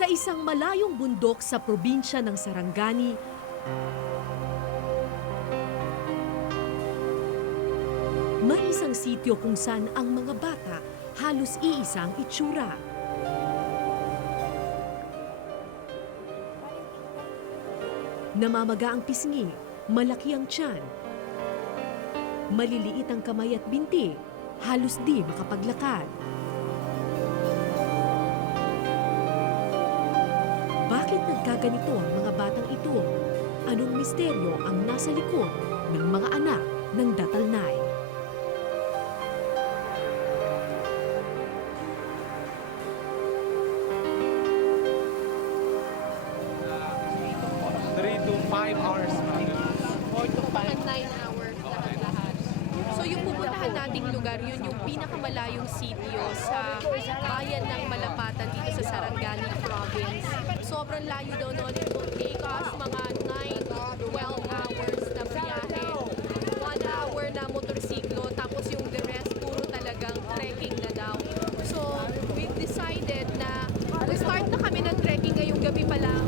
Sa isang malayong bundok sa probinsya ng Sarangani, may isang sityo kung saan ang mga bata halos iisang itsura. Namamaga ang pisngi, malaki ang tiyan, maliliit ang kamay at binti, halos di makapaglakad. Bakit nagkaganito ang mga batang ito? Anong misteryo ang nasa likod ng mga anak ng Datalnay? Hours. 4 to 9 hours lahat. So yung pupuntahan nating lugar, yun yung pinakamalayong sitio sa bayan ng Malapatan dito sa Sarangani Province. Sobrang layo daw noon. It will take us mga 9-12 hours na biyahe. 1 hour na motorsiklo, tapos yung the rest puro talagang trekking na daw. So we've decided na start na kami ng trekking ngayong gabi pa lang.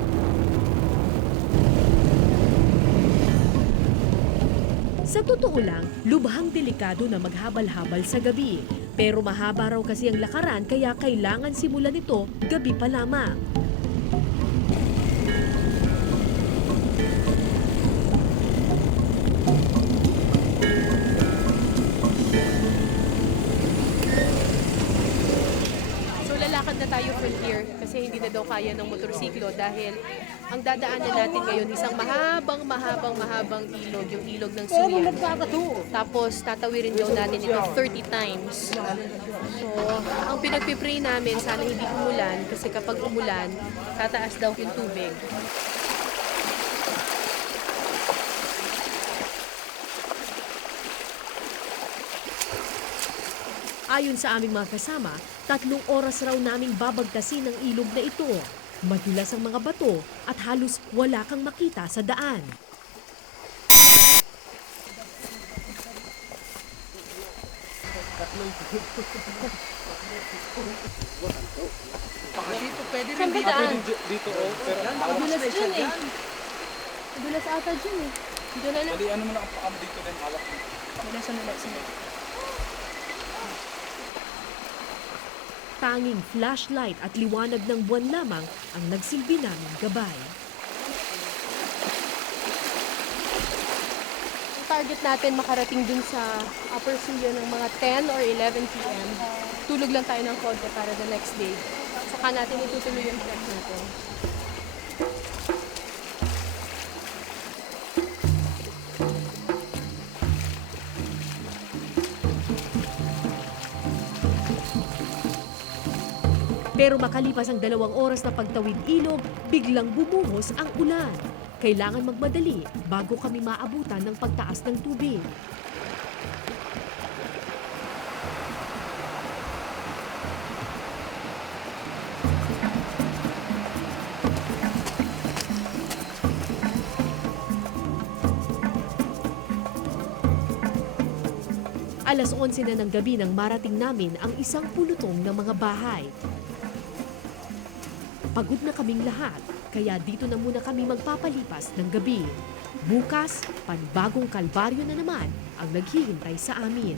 Sa totoo lang, lubhang delikado na maghabal-habal sa gabi. Pero mahaba raw kasi ang lakaran kaya kailangan simulan ito gabi pa lamang. So lalakad na tayo from here kasi hindi na daw kaya ng motorsiklo dahil ang dadaanan natin ngayon isang mahabang ilog, yung ilog ng Suyan. Tapos tatawirin daw natin ito 30 times. So ang pinagpipray namin sana hindi umulan kasi kapag umulan, tataas daw yung tubig. Ayon sa aming mga kasama, 3 oras raw naming babagtasin ang ilog na ito. Madulas ang mga bato at halos wala kang makita sa daan. Dito, pwede rin Saan ba daan? dito, oh. Pero Madulas dyan eh. Madulas ata dyan eh. Doon na lang. Dali, ano mo na ang paam dito din, hawak mo. Madulas na lang. Tanging flashlight at liwanag ng buwan lamang ang nagsilbi naming gabay. Ang target natin makarating dun sa Upper Suyan ng mga 10 or 11 p.m. Tulog lang tayo ng konti para the next day. Saka natin itutuloy yung trek natin. Pero makalipas ang 2 oras na pagtawid ilog, biglang bumuhos ang ulan. Kailangan magmadali bago kami maabutan ng pagtaas ng tubig. Alas 11 na ng gabi nang marating namin ang isang pulutong ng mga bahay. Pagod na kaming lahat, kaya dito na muna kami magpapalipas ng gabi. Bukas, panibagong kalbaryo na naman ang naghihintay sa amin.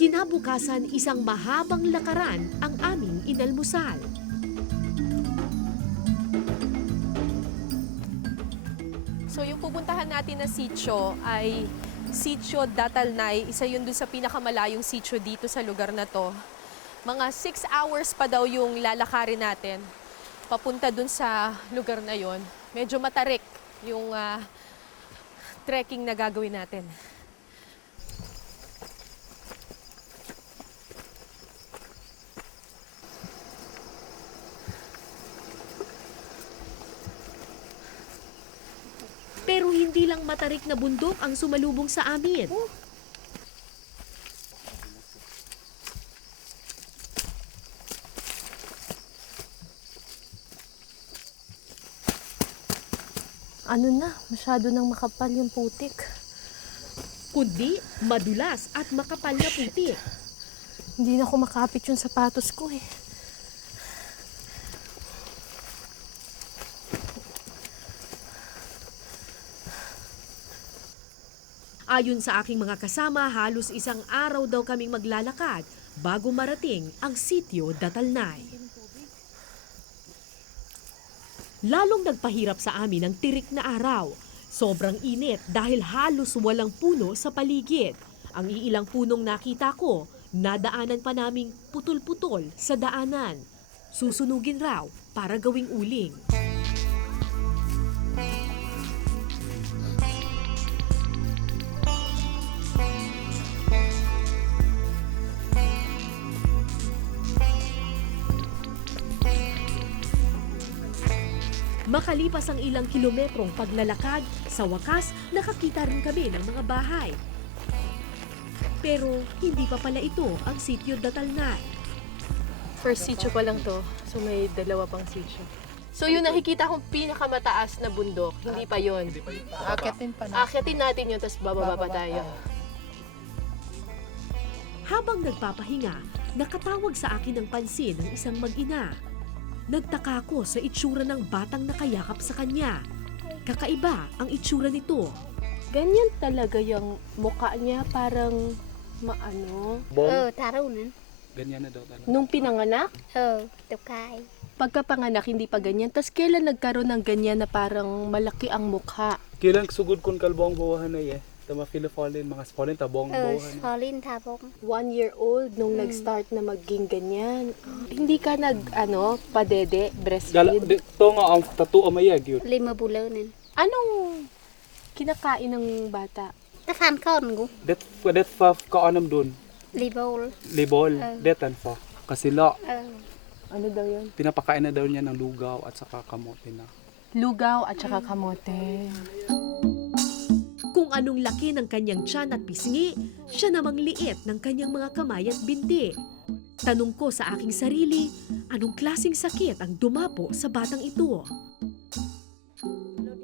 Kinabukasan, isang mahabang lakaran ang aming inalmusal. So yung pupuntahan natin na sitio ay Sitio Datalnay. Isa yun dun sa pinakamalayong sitio dito sa lugar na to. Mga 6 hours pa daw yung lalakarin natin papunta dun sa lugar na yon. Medyo matarik yung trekking na gagawin natin. Pero hindi lang matarik na bundok ang sumalubong sa amin. Ano na, masyado nang makapal yung putik. Kundi madulas at makapal na putik. Hindi na ako makapit yung sapatos ko eh. Ayon sa aking mga kasama, halos isang araw daw kaming maglalakad bago marating ang sitio Datalnay. Lalong nagpahirap sa amin ang tirik na araw. Sobrang init dahil halos walang puno sa paligid. Ang iilang punong nakita ko, nadaanan pa naming putol-putol sa daanan. Susunugin raw para gawing uling. Makalipas ang ilang kilometrong paglalakad, sa wakas nakakita rin kami ng mga bahay. Pero hindi pa pala ito ang sitio Datalnay. First sitio pa lang to, so may dalawa pang sitio. So yung nakikita kong pinakamataas na bundok, hindi pa yon. Akitin pa na. Akitin natin yun, tapos bababa pa tayo. Habang nagpapahinga, nakatawag sa akin ng pansin ng isang mag-ina. Nagtaka ko sa itsura ng batang nakayakap sa kanya. Kakaiba ang itsura nito. Ganyan talaga yung mukha niya, parang maano. Tarunan. Ganyan na daw talaga. Nung pinanganak, Tukay. pagkapanganak hindi pa ganyan. Tapos kailan nagkaroon ng ganyan na parang malaki ang mukha? Kailan sugod kun kalbong bawahan na eh. Tama fallen, mga fallen tabong bawahan. Solin tabong. 1 year old nung nag-start na maging ganyan. Hindi ka padede, Gala, breastfeed? dito nga ang tattoo amayag yun. 5 bulanan. Anong kinakain ng bata? Tafan kon ko. Det fa kaanam dun. Libol. Libol, detan fa. Kasi la, Ano daw yun? pinapakain na daw niya ng lugaw at saka kamote na. Lugaw at saka kamote. Kung anong laki ng kanyang tiyan at pisngi, siya namang liit ng kanyang mga kamay at binti. Tanong ko sa aking sarili, anong klaseng sakit ang dumapo sa batang ito?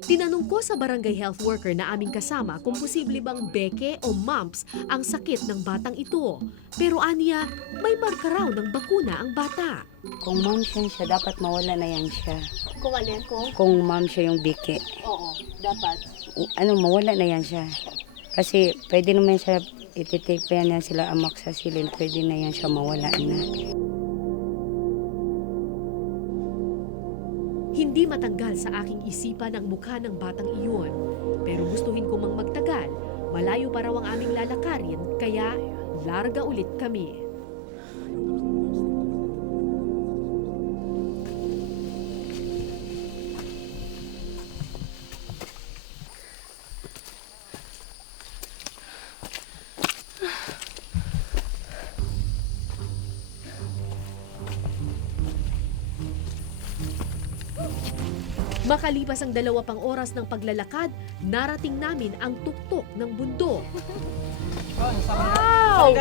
Tinanong ko sa barangay health worker na aming kasama kung posible bang beke o mumps ang sakit ng batang ito. Pero aniya, may marka raw ng bakuna ang bata. Kung ma'am siya, dapat mawala na yan siya. Kung ano yan ko? Kung ma'am siya yung biki, Oo, dapat. mawala na yan siya. Kasi pwede naman siya, ititake pa yan sila amoxicillin, pwede na yan siya mawala na. Hindi matanggal sa aking isipan ang mukha ng batang iyon. Pero gustuhin ko mang magtagal, malayo pa raw ang aming lalakarin, kaya larga ulit kami. Makalipas ang 2 pang oras ng paglalakad, narating namin ang tuktok ng bundok. Wow!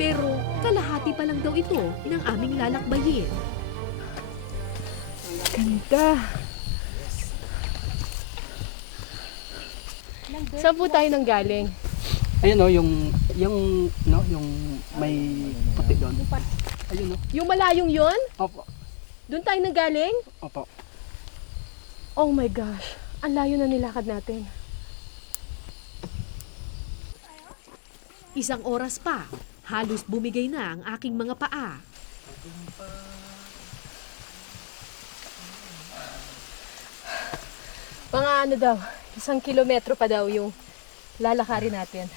Pero kalahati pa lang daw ito ng aming lalakbayin. Ganda! Saan po tayo nang galing? Ayun oh, yung may puti doon. Ayun oh. Yung malayong yon? Opo. Doon tayo nang galing? Opo. Oh my gosh, ang layo na nilakad natin. Isang oras pa, halos bumigay na ang aking mga paa. Mga ano daw, 1 kilometro pa daw yung lalakarin natin.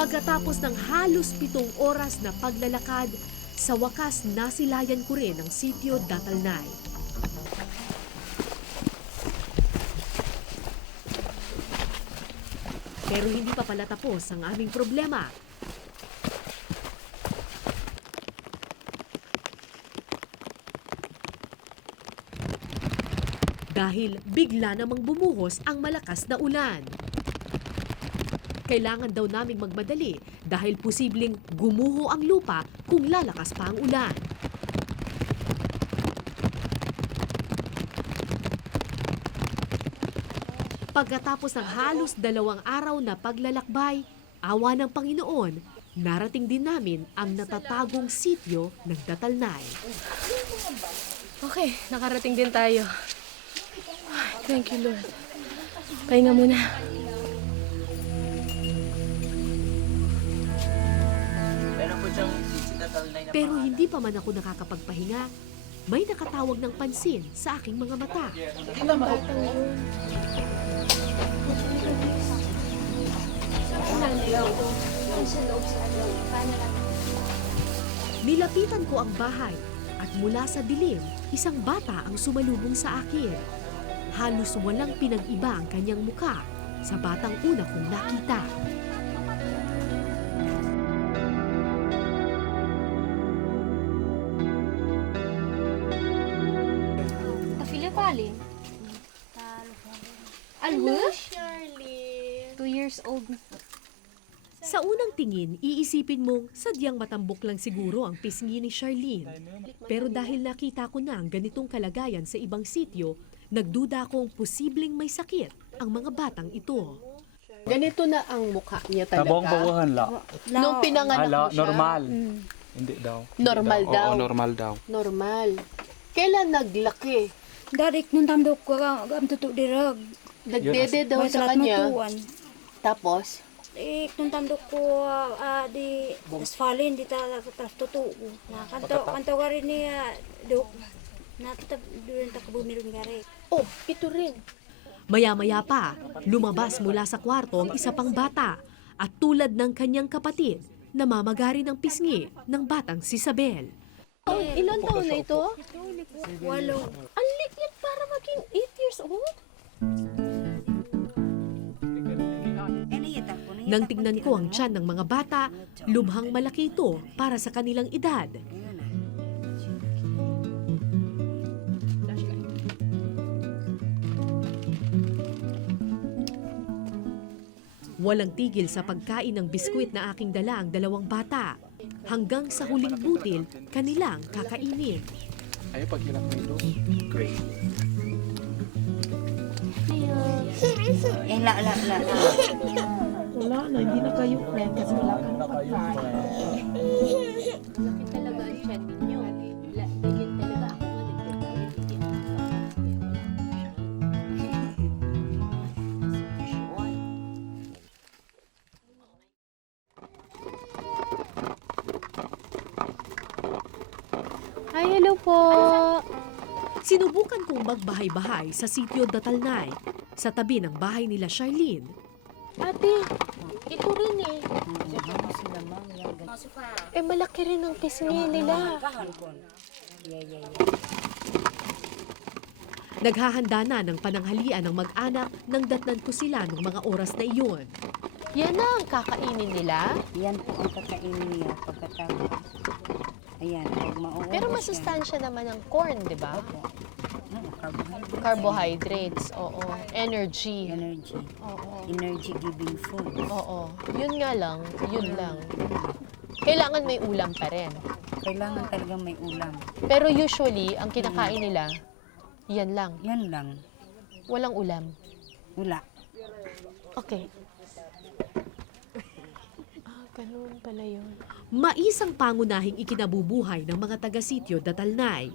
Pagkatapos ng halos 7 oras na paglalakad, sa wakas nasilayan ko rin ang sitio Datalnay. Pero hindi pa pala tapos ang aming problema. Dahil bigla namang bumuhos ang malakas na ulan. Kailangan daw naming magmadali dahil posibleng gumuho ang lupa kung lalakas pa ang ulan. Pagkatapos ng halos 2 araw na paglalakbay, awa ng Panginoon, narating din namin ang natatagong sityo ng Datalnay. Okay, nakarating din tayo. Thank you, Lord. Pahinga muna. Pero hindi pa man ako nakakapagpahinga, may nakatawag ng pansin sa aking mga mata. Nilapitan ko ang bahay at mula sa dilim, isang bata ang sumalubong sa akin. Halos walang pinag-iba ang kanyang muka sa batang una kong nakita. Filipalin. Hello, Charlene. 2 years old. Sa unang tingin, iisipin mong sadyang matambok lang siguro ang pisngi ni Charlene. Pero dahil nakita ko na ang ganitong kalagayan sa ibang sityo, nagduda akong posibleng may sakit ang mga batang ito. Ganito na ang mukha niya talaga. Tabong bawahan la. Nung pinanganak mo siya. Normal. Hindi daw. Normal daw. Oo, normal daw. Normal. Kailan naglaki? Darik nung tamdok ko ang tutok dirag. Nagdede daw May sa talat kanya. matuan. Tapos, Nung tamdok ko di asfalin di talas tutok. Na kanto ka rin niya dok. Natab during takabumirong gari. oh, ito rin. Maya-maya pa, lumabas mula sa kwarto ang isa pang bata at tulad ng kanyang kapatid, namamagari ng pisngi ng batang si Isabel. Ilan taon na ito? Walo. Ang liit para maging 8 years old. Nang tingnan ko ang tiyan ng mga bata, lubhang malaki ito para sa kanilang edad. Walang tigil sa pagkain ng biskwit na aking dala ang 2 bata. Hanggang sa huling butil, kanilang kakainin. Ay, pag hirap mo ito. Great. Talaga ang chan ninyo. Ganyan talaga ako nga Hi, hello po. Sinubukan kong magbahay-bahay sa sitio Datalnay, sa tabi ng bahay nila Charlene. Ate, ito rin eh. Eh, malaki rin ang pisngi nila. Naghahanda na ng pananghalian ng mag-anak nang datnan ko sila ng mga oras na iyon. Yan na ang kakainin nila. Yan po ang kakainin niya pagkatapos. Ayan, pag mauubos Pero yan. masustansya naman ang corn, di ba? Opo. Carbohydrates. Carbohydrates, oo. Energy. Energy. Oo. Energy-giving food. Oo. Yun nga lang, yun lang. Kailangan may ulam pa rin. Kailangan talagang may ulam. Pero usually, ang kinakain nila, yan lang. Yan lang. Walang ulam. Wala. Okay. Ganun pala yun. Maisang pangunahing ikinabubuhay ng mga taga-sityo Datalnay.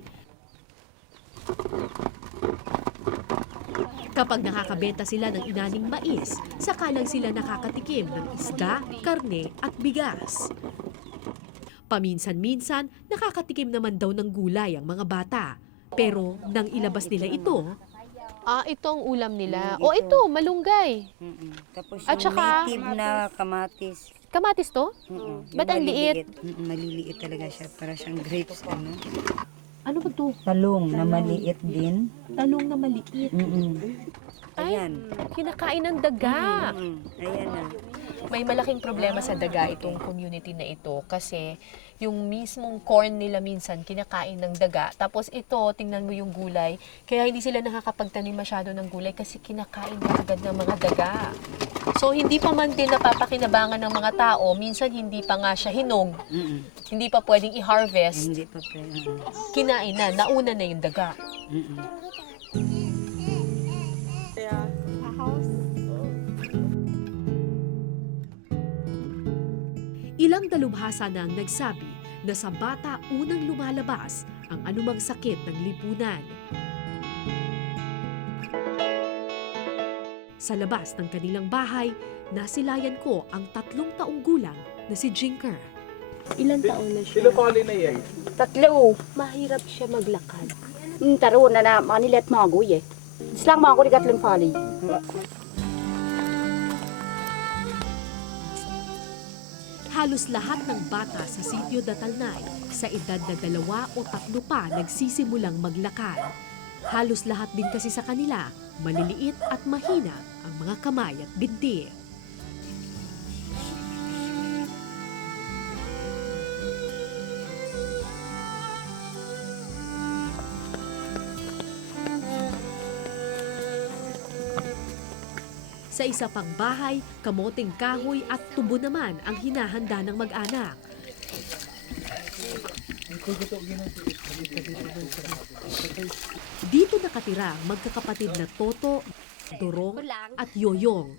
Kapag nakakabenta sila ng inaning mais, saka lang sila nakakatikim ng isda, karne at bigas. Paminsan-minsan, nakakatikim naman daw ng gulay ang mga bata. Pero nang ilabas nila ito, Ito ang ulam nila. O ito, malunggay. Tapos At yung saka- native na kamatis. Kamatis to? Yung Ba't ang liit? Maliliit talaga siya. Para siyang grapes. ano ba to? Talong na maliit din. Talong na maliit. Ayan. Kinakain ng daga. Ayan na. May malaking problema sa daga itong community na ito kasi yung mismong corn nila minsan kinakain ng daga. Tapos ito, tingnan mo yung gulay. Kaya hindi sila nakakapagtanim masyado ng gulay kasi kinakain na agad ng mga daga. So hindi pa man din napapakinabangan ng mga tao, minsan hindi pa nga siya hinog, hindi pa pwedeng i-harvest, Hindi pa pwede. kinain na, nauna na yung daga. Ilang dalubhasa na ang nagsabi na sa bata unang lumalabas ang anumang sakit ng lipunan. Sa labas ng kanilang bahay, nasilayan ko ang 3 taong gulang na si Jinker. Ilan taon na siya? Philofalin na yan. Tatlo. Mahirap siya maglakad. Taro na manilet magoy eh. Islang mga ko di katlong fali. Halos lahat ng bata sa Sitio Datalnay sa edad na 2 o 3 pa nagsisimulang maglakad. Halos lahat din kasi sa kanila, maliliit at mahina ang mga kamay at binti. Sa isa pang bahay, kamoting kahoy at tubo naman ang hinahanda ng mag-anak. Dito nakatira ang magkakapatid na Toto, Dorong at Yoyong.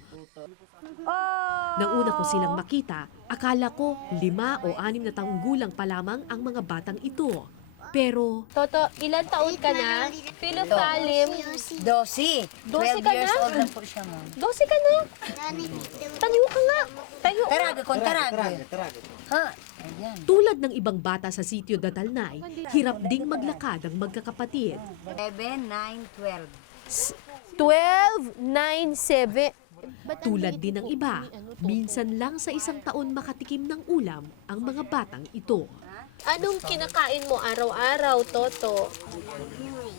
Nang una ko silang makita, akala ko 5 o 6 na taong gulang pa lamang ang mga batang ito. Pero Toto, ilan taon ka na? Philophalim, 12. 12 ka na? old na po siya, ma'am. 12 ka na? Tayo ka nga. Tayo. Taraga, kon taraga. Ha? Ayan. tulad ng ibang bata sa Sitio Datalnay, hirap ding maglakad ang magkakapatid. 11, 9, 12, 12. 9, 7. Tulad din ng iba, minsan lang sa isang taon makatikim ng ulam ang mga batang ito. Anong kinakain mo araw-araw, Toto?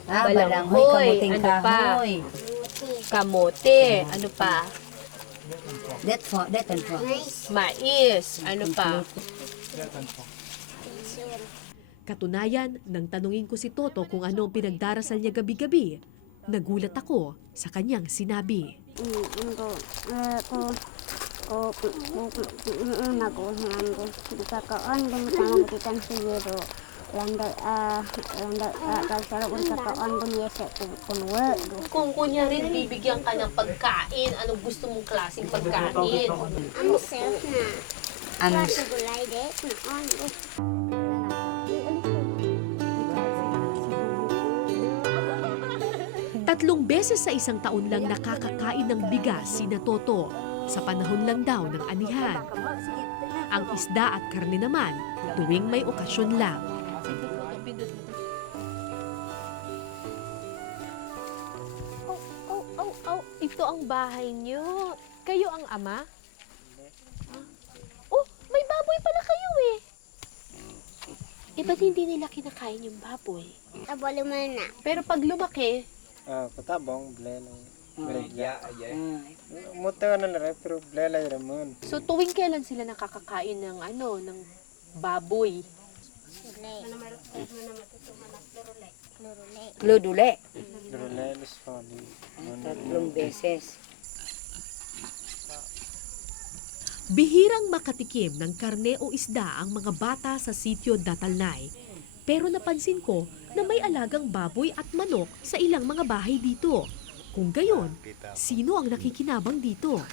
Balanghoy, kamuting ano pa? kahoy. Kamote, ano pa? That and po. Mais, ano pa? Katunayan, nang tanungin ko si Toto kung ano ang pinagdarasal niya gabi-gabi, nagulat ako sa kanyang sinabi. Kung kunyari bibigyan ka ng pagkain, anong gusto mong klaseng pagkain? Ano? 3 beses sa isang taon lang nakakakain ng bigas sina Toto. Sa panahon lang daw ng anihan. Ang isda at karne naman, tuwing may okasyon lang. Ito ang bahay niyo. Kayo ang ama? Oh, may baboy pala kayo eh. Eh, ba't hindi nila kinakain yung baboy? Pero pag lumaki, Patabong, belela. Muta na lang, pero belela yun naman. so tuwing kailan sila nakakakain ng ano, ng baboy? Kludule. Belela, sorry. 3 beses. Bihirang makatikim ng karne o isda ang mga bata sa Sitio Datalnay. Pero napansin ko na may alagang baboy at manok sa ilang mga bahay dito. Kung gayon, sino ang nakikinabang dito?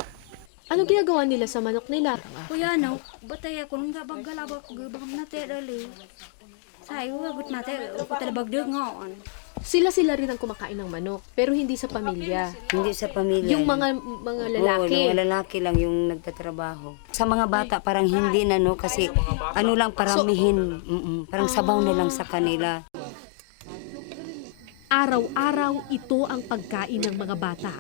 Ano ginagawa nila sa manok nila? Kuya no, batay ako nung gabagalabak gabam na te dali. Sayo agut na te ko talabag deg ngon. Sila rin ang kumakain ng manok, pero hindi sa pamilya. Hindi sa pamilya. Yung mga lalaki. Oo, mga lalaki lang yung nagtatrabaho. Sa mga bata parang hindi na no kasi ano lang paramihin, parang sabaw na lang sa kanila. Araw-araw ito ang pagkain ng mga bata.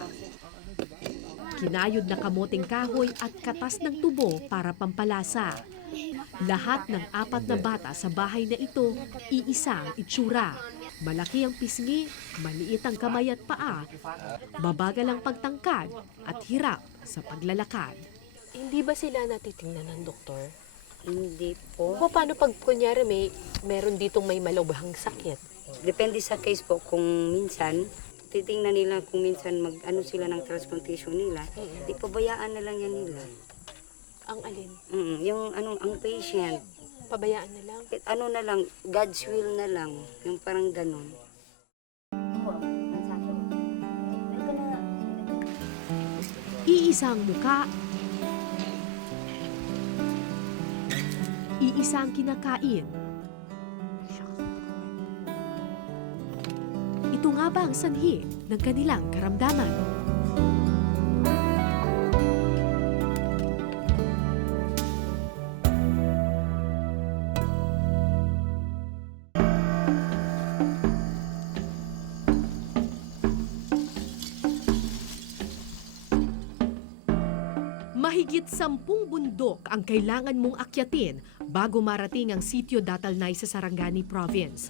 Kinayod na kamoting kahoy at katas ng tubo para pampalasa. Lahat ng 4 na bata sa bahay na ito, iisa ang itsura. Malaki ang pisngi, maliit ang kamay at paa, babagal ang pagtangkad at hirap sa paglalakad. Hindi ba sila natitingnan ng doktor? Hindi po. O paano pag kunyari meron ditong may malubhang sakit? Depende sa case po kung minsan titingnan nila kung minsan mag-ano sila ng transplantation nila, di pabayaan na lang yan nila. Ang alin? Yung ang patient, Pabayaan na lang. ano na lang, God's will na lang, yung parang ganun. Iisang muka, iisang kinakain. Ito nga ba ang sanhi ng kanilang karamdaman? Mahigit 10 bundok ang kailangan mong akyatin bago marating ang sitio Datalnay sa Sarangani Province.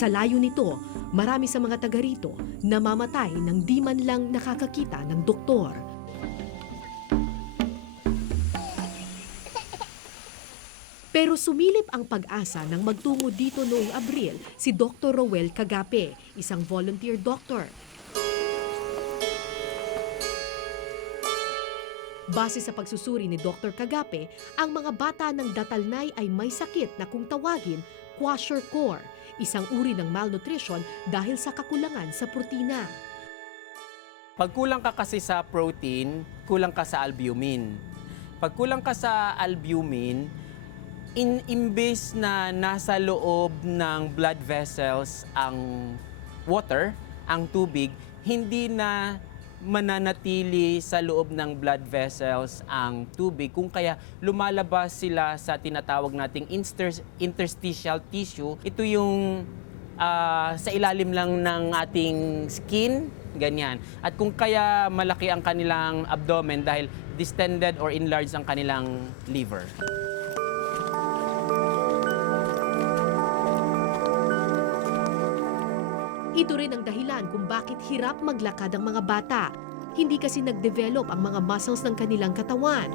Sa layo nito, marami sa mga taga rito namamatay nang di man lang nakakakita ng doktor. Pero sumilip ang pag-asa nang magtungo dito noong Abril si Dr. Roel Cagape, isang volunteer doctor. Base sa pagsusuri ni Dr. Cagape, ang mga bata ng Datalnay ay may sakit na kung tawagin kwashiorkor, isang uri ng malnutrition dahil sa kakulangan sa protina. Pag kulang ka kasi sa protein, kulang ka sa albumin. Pag kulang ka sa albumin, imbes na nasa loob ng blood vessels ang water, ang tubig, hindi na mananatili sa loob ng blood vessels ang tubig. Kung kaya lumalabas sila sa tinatawag nating interstitial tissue, ito yung sa ilalim lang ng ating skin, ganyan. At kung kaya malaki ang kanilang abdomen dahil distended or enlarged ang kanilang liver. Ito rin ang dahilan kung bakit hirap maglakad ang mga bata. Hindi kasi nag-develop ang mga muscles ng kanilang katawan.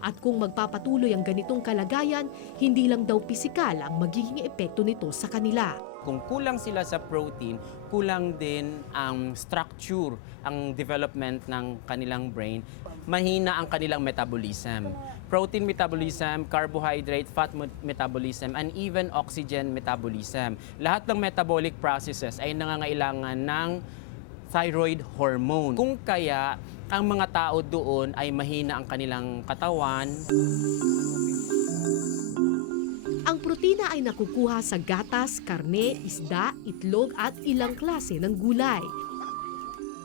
At kung magpapatuloy ang ganitong kalagayan, hindi lang daw pisikal ang magiging epekto nito sa kanila. Kung kulang sila sa protein, kulang din ang structure, ang development ng kanilang brain, mahina ang kanilang metabolism. Protein metabolism, carbohydrate, fat metabolism, and even oxygen metabolism. Lahat ng metabolic processes ay nangangailangan ng thyroid hormone. Kung kaya ang mga tao doon ay mahina ang kanilang katawan. Ang protina ay nakukuha sa gatas, karne, isda, itlog at ilang klase ng gulay.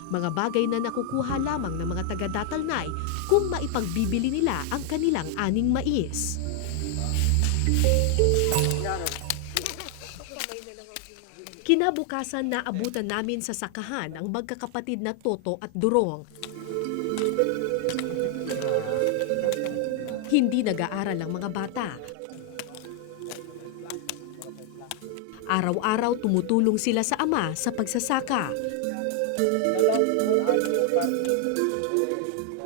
Mga bagay na nakukuha lamang ng mga taga-Datalnay kung maipagbibili nila ang kanilang aning mais. Kinabukasan naabutan namin sa sakahan ang magkakapatid na Toto at Durong. Hindi nag-aaral ang mga bata. Araw-araw tumutulong sila sa ama sa pagsasaka.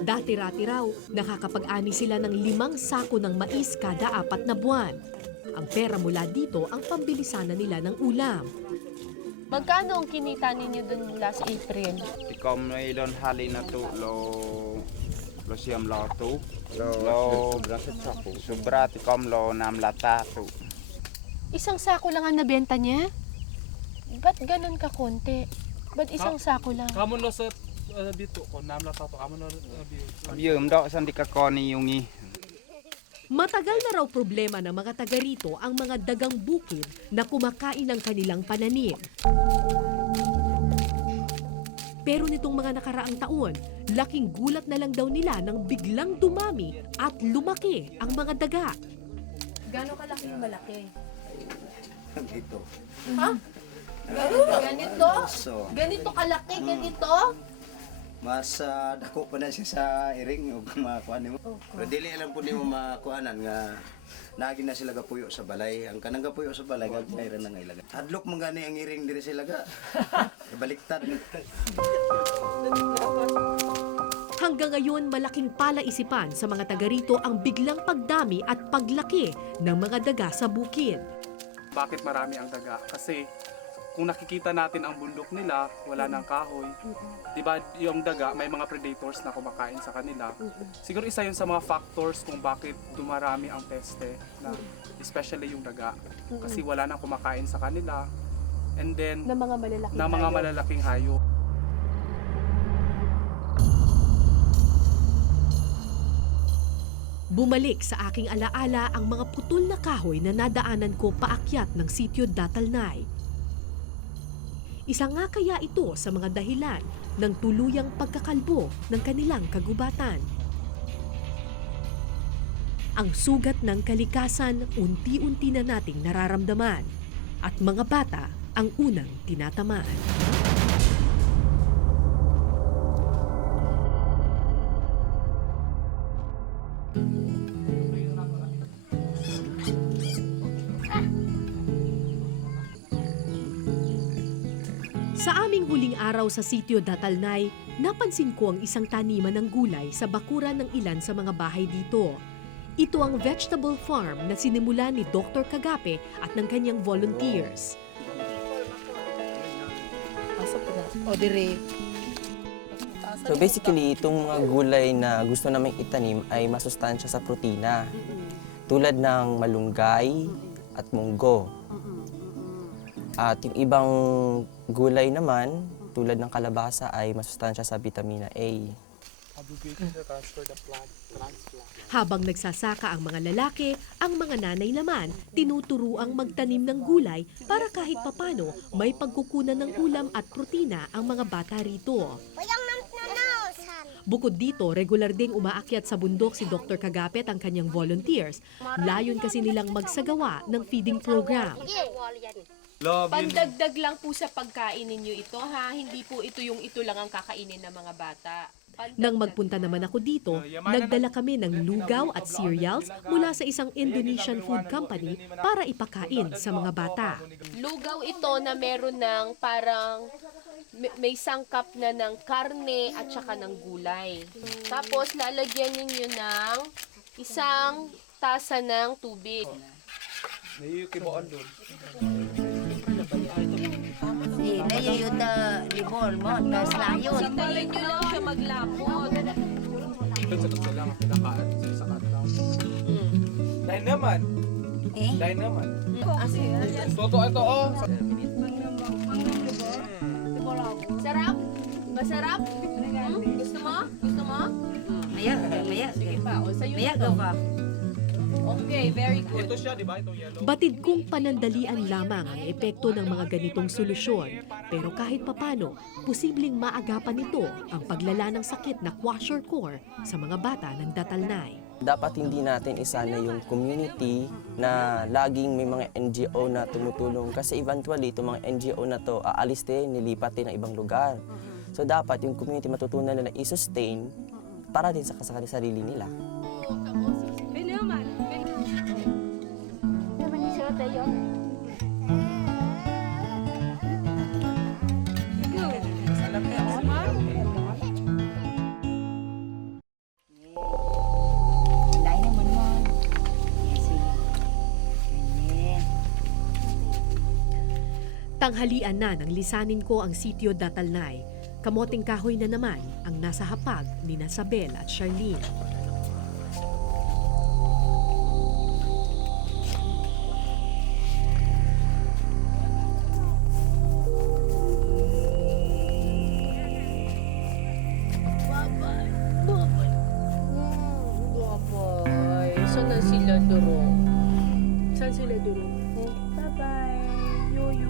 Dati-rati raw, nakakapag-ani sila ng 5 sako ng mais kada 4 na buwan. Ang pera mula dito ang pambili sana nila ng ulam. Magkano ang kinita ninyo dun last April? Tikom ay don hali na to lo siyam lo to lo sobra tikom lo 6 lata to. Isang sako lang ang nabenta niya? Ba't ganun ka konti? Ba't isang sako lang? Kamu lo sa dito ko namla tato kamu lo biyo. Biyem do sandi ka koni yungi. Matagal na raw problema ng mga taga rito ang mga dagang bukid na kumakain ng kanilang pananim. Pero nitong mga nakaraang taon, laking gulat na lang daw nila nang biglang dumami at lumaki ang mga daga. Gano'ng kalaking malaki? Ganito. Ha? Ganito? Ganito kalaki? Ganito? Mas dako pa na siya sa iring ug makuan nimo. Pero dili lang po nimo makuanan nga nagi na sila gapuyo sa balay. Ang kanang gapuyo sa balay gagmay ra na nga ilaga. Hadlok man gani ang iring diri sila ga. Baliktad. Hanggang ngayon, malaking palaisipan sa mga taga rito ang biglang pagdami at paglaki ng mga daga sa bukid. Bakit marami ang daga? Kasi kung nakikita natin ang bundok nila, wala nang kahoy. 'Di ba yung daga, may mga predators na kumakain sa kanila. Siguro isa yun sa mga factors kung bakit dumarami ang peste, na especially yung daga. Kasi wala nang kumakain sa kanila. And then, Na mga malalaking na mga malalaking hayop. Bumalik sa aking alaala ang mga putol na kahoy na nadaanan ko paakyat ng sitio Datalnay. Isa nga kaya ito sa mga dahilan ng tuluyang pagkakalbo ng kanilang kagubatan. Ang sugat ng kalikasan unti-unti na nating nararamdaman at mga bata ang unang tinatamaan. Sa aming huling araw sa sitio Datalnay, napansin ko ang isang taniman ng gulay sa bakuran ng ilan sa mga bahay dito. Ito ang vegetable farm na sinimula ni Dr. Kagape at ng kanyang volunteers. So basically, itong mga gulay na gusto naming itanim ay masustansya sa protina. Tulad ng malunggay at munggo. At yung ibang gulay naman, tulad ng kalabasa ay masustansya sa vitamina A. Habang nagsasaka ang mga lalaki, ang mga nanay naman tinuturuang magtanim ng gulay para kahit papano may pagkukunan ng ulam at protina ang mga bata rito. Bukod dito, regular ding umaakyat sa bundok si Dr. Kagapet ang kanyang volunteers. Layon kasi nilang magsagawa ng feeding program. Pandagdag lang po sa pagkain ninyo ito, ha? Hindi po ito lang ang kakainin ng mga bata. Nang magpunta naman ako dito, nagdala kami ng lugaw at cereals mula sa isang Indonesian food company para ipakain sa mga bata. Lugaw ito na meron ng parang may sangkap na ng karne at saka ng gulay. Tapos lalagyan ninyo ng isang tasa ng tubig. Nayukiboan doon. Nayayod na libon mo, tas layon. Sintayin nyo lang siya maglapot. Sa lang, pinakaan sa kataw. Dahil naman. Dahil naman. Toto ito, oh. Sarap? Masarap? Gusto mo? Gusto mo? Maya. Sige pa. O, sa'yo Maya ito. ka pa. Okay, very good. Ito siya, di ba? Itong yellow. Batid kong panandalian lamang ang epekto ng mga ganitong solusyon. Pero kahit papano, posibleng maagapan nito ang paglala ng sakit na kwashiorkor sa mga bata ng Datalnay. Dapat hindi natin isana yung community na laging may mga NGO na tumutulong kasi eventually itong mga NGO na to aalis din, nilipat din ng ibang lugar. So dapat yung community matutunan nila i-sustain para din sa sarili nila. Tanghalian na nang lisanin ko ang sitio Datalnay. Kamoting kahoy na naman ang nasa hapag ni Nasabel at Charlene. Babay. Saan na sila, Duro? Saan sila, Duro? Bye-bye. Yoyo.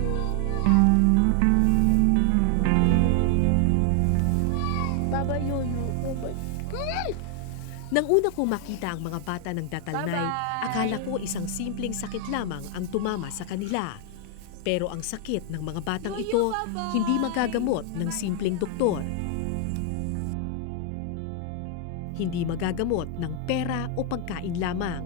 Bye-bye, Yoyo. Bye-bye. Nang una kong makita ang mga bata ng Datalnay, akala ko isang simpleng sakit lamang ang tumama sa kanila. Pero ang sakit ng mga batang ito hindi magagamot ng simpleng doktor. hindi magagamot ng pera o pagkain lamang.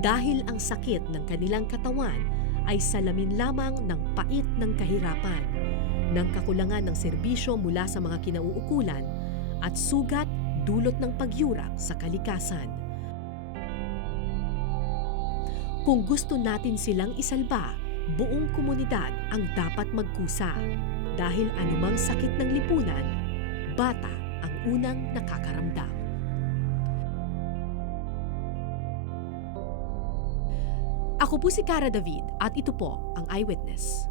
Dahil ang sakit ng kanilang katawan ay salamin lamang ng pait ng kahirapan, ng kakulangan ng serbisyo mula sa mga kinauukulan at sugat dulot ng pagyurak sa kalikasan. Kung gusto natin silang isalba, buong komunidad ang dapat magkusa dahil anumang sakit ng lipunan, bata ang unang nakakaramdam. Ako po si Cara David at ito po ang Eyewitness.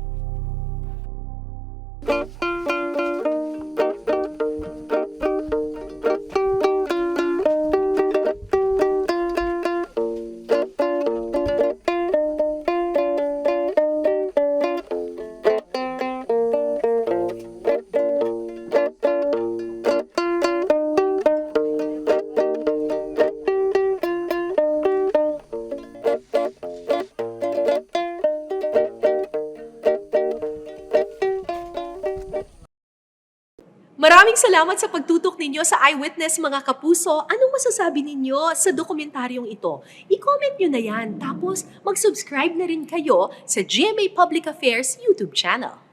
Maraming salamat sa pagtutok ninyo sa Eyewitness mga kapuso. Anong masasabi ninyo sa dokumentaryong ito? I-comment nyo na yan. Tapos mag-subscribe na rin kayo sa GMA Public Affairs YouTube channel.